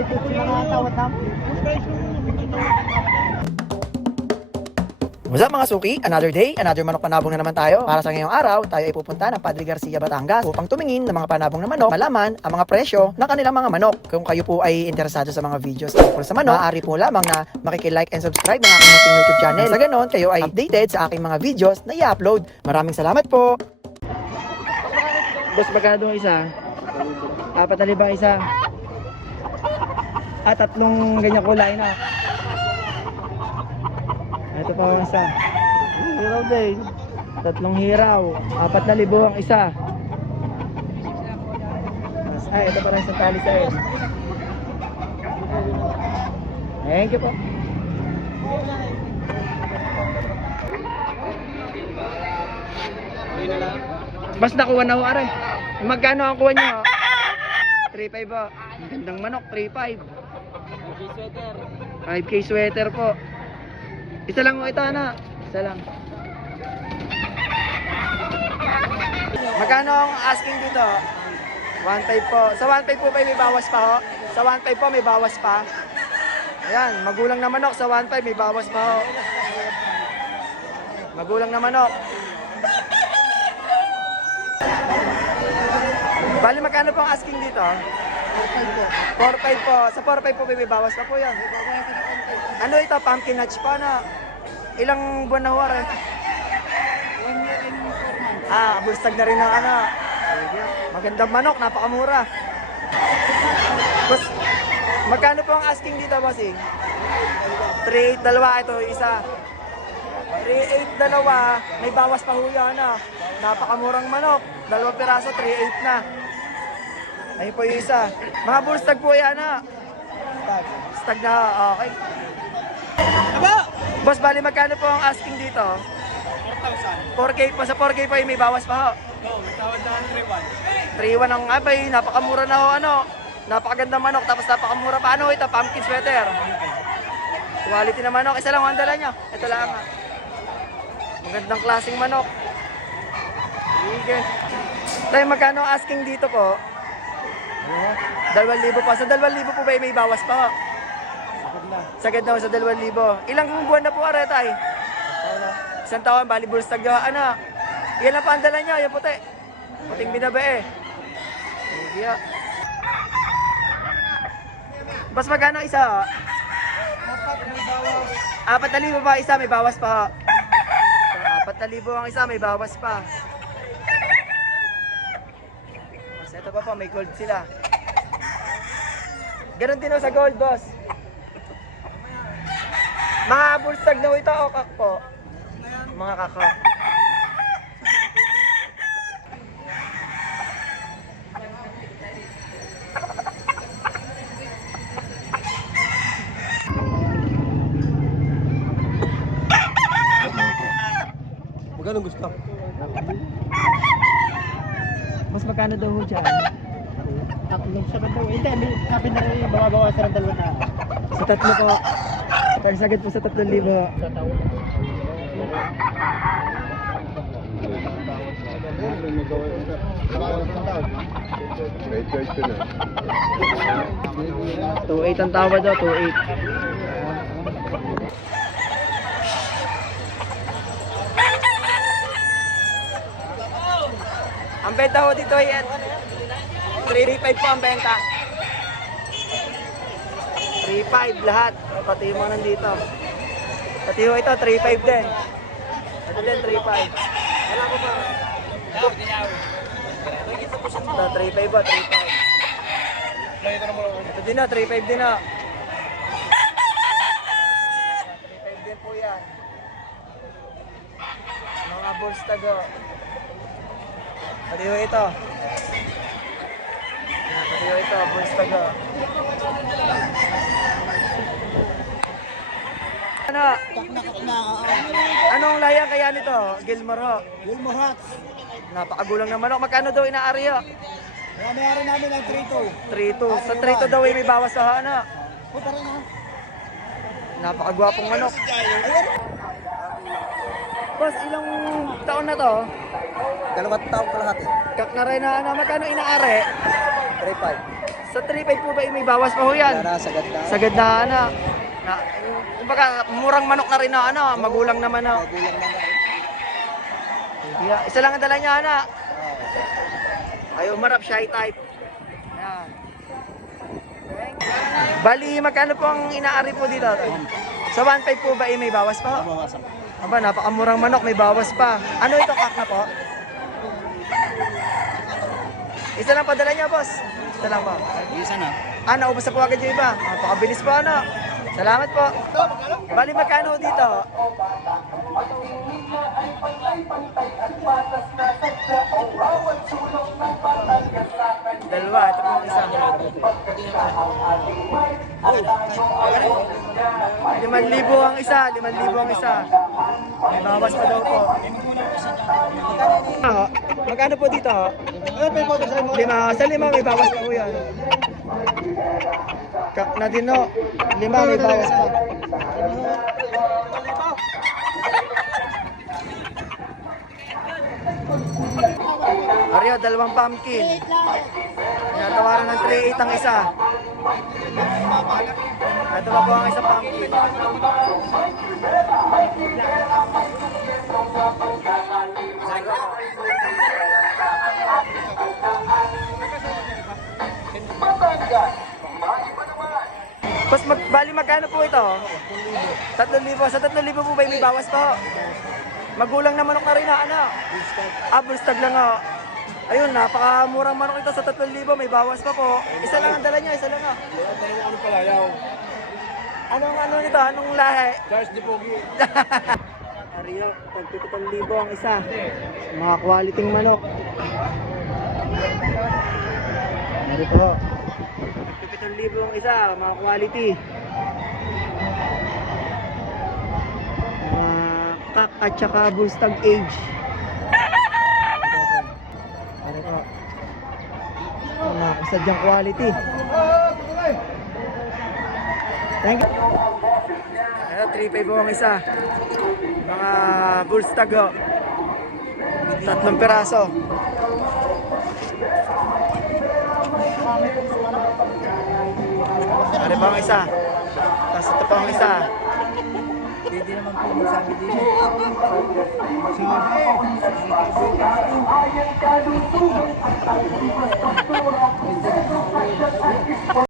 may tuto na nga tawad namin. What's up mga suki? Another day, another manok panabong na naman tayo. Para sa ngayong araw, tayo ay pupunta ng Padre Garcia, Batangas upang tumingin ng mga panabong na manok, malaman ang mga presyo ng kanilang mga manok. Kung kayo po ay interesado sa mga videos tungkol sa manok, maaari po lamang na makikilike and subscribe ng aking YouTube channel. Sa ganon, kayo ay updated sa aking mga videos na i-upload. Maraming salamat po! Boss, magkano isa? 4,000 isa. Tatlong ganyan kulay na. Ito pa ang isa. Hiraw din. 3 hiraw. 4,000 ang isa. Ito pa rin sa tali sa iyo. Thank you po. Mas nakuha na ho aray. Magkano ang kuha niyo? 3,500 po. Gandang manok, 3,500. 5K sweater po. Isa lang mo ito, ano? Isa lang. Magkano ang asking dito? 1,500 po. Sa 1,500 po ba may bawas pa ho? Sa 1,500 po may bawas pa. Ayan, magulang na manok. Sa 1,500 may bawas pa ho. Magulang na manok. Bali, magkano po ang asking dito? 4,500 po. Sa 4,500 po may bawas pa po yan. Ano ito? Pumpkin nutch pa na? Ilang buwan na huwari? 1 year and 4 months. Bustag na rin ng ano. Magandang manok, napakamura. Boss, magkano po ang asking dito, bossing? 3,800 dalawa, ito isa. 3,800 dalawa, may bawas pa ho yan, ano. Napakamurang manok. 2 piraso, 3,800 na. Ayun po yung isa. Mga bustag po yan, ano. Stag na, okay. Boss, bali magkano po ang asking dito? 4,000. 4K po. Sa 4K po may bawas pa ho. No, may tawad na 3,100. 3,100 ang abay, napakamura na ho, ano. Napakaganda manok, tapos napakamura pa, ano ito, pumpkin sweater. Quality na manok, isa lang ang dala nyo. Ito lang. Magandang klaseng manok. Sige. Tayo, magkano ang asking dito po? 2,000 pa. Sa 2,000 po ba may bawas pa ho? Sagad na ho sa 2,000. Ilang buwan na po aretay? Isang taon, bali bulstag nyo. Ano? Yan lang pa ang dala nyo, yung puti. Puting binabae. Sige. Bas magkano isa? 4,000 pa isa, may bawas pa. 4,000 ang isa, may bawas pa. Mas ito pa po, may gold sila. Ganon din ho sa gold, boss. Mga bulstag na ho ito o kak po? Mga kaka. Magkano gusto? Mas magkano daw ho dyan? Tatlong sa daw. Hindi, sabi na rin, bawa-bawasan ng 2 na. Sa 3 po. Pero sagad po sa 3,000. Sa tawad. May choice ko na. 2,800 ang tawad daw, 2,800. Ang benta ho dito ay 3,500 po ang benta. 3,500 lahat. Pati yung mga nandito. Pati ho ito, 3,500 din. Ito din, 3,500. Wala ko pa. Ito, 3,500 ba? 3,500. Ito din na, 3,500 din na. 3,500 din po yan. Mga bulstag ho. Pati ho ito. Pati ho ito, bulstag ho. Ano? Anong layang kaya nito? Gilmore ho. Gilmore Hats. Napakagulang na manok. Magkano daw inaari ho? Kaya mayroon namin ng 3-2. 3,200. Sa 3,200 daw may bawas sa ano? O, tara na. Napakagwapong manok. Boss, ilang taon na to? 2 taon kalahati. Kak na rin na ano, magkano inaari? 3-5. Sa 3.5 po ba may bawas pa ho yan? Sagad na. Sagad na ano. Na, kumbaga, murang manok na rin na ano, magulang naman na. Magulang na na. Yeah, isa lang ang dala niya, ana. Ay, umarap, shy type. Ayan. Bali, magkano po ang inaari po dito? Sa 1.5 po ba may bawas pa? Bawasan. Aba, napakamurang manok, may bawas pa. Ano ito, kak na po? Isa lang padala niya, boss. Isa lang po. Isa na. Naubos na po agad yung iba. Napakabilis po, ano. Salamat po. Bali, magkano dito? Dalawa, ito po ang isa. 5,000 ang isa, 5,000 ang isa. May bawas pa daw po. Magkano po dito? Sa 5 may bawas pa po yan. Na din no, 5 may bawas pa. Ariyo, 2 pumpkin. Tinatawaran ng 3.8 ang isa. Ito pa po ang isa pumpkin. Boss, bali magkano po ito? 3,000. Sa 3,000 po ba may bawas po? Magulang na manok na rin na ano? Bullstag lang o. Ayun, napakamurang manok ito sa 3,000. May bawas pa po. Isa lang ang dala niya, isa lang o. Ano pala, yaw? Anong ano nito? Anong lahi? Charles de Pogi. Ariyo, 7,000 ang isa. Mga quality manok. Ano po? 7,000 ang isa, mga quality. Mga kak at saka Bullstag age. Ano po? Mga kasadyang quality. Thank you. Ayan, 3.5 ang isa. Mga Bullstag o. 3 piraso. Ano pa ang isa? Tapos ito pa ang isa. Hindi naman po masabi dito.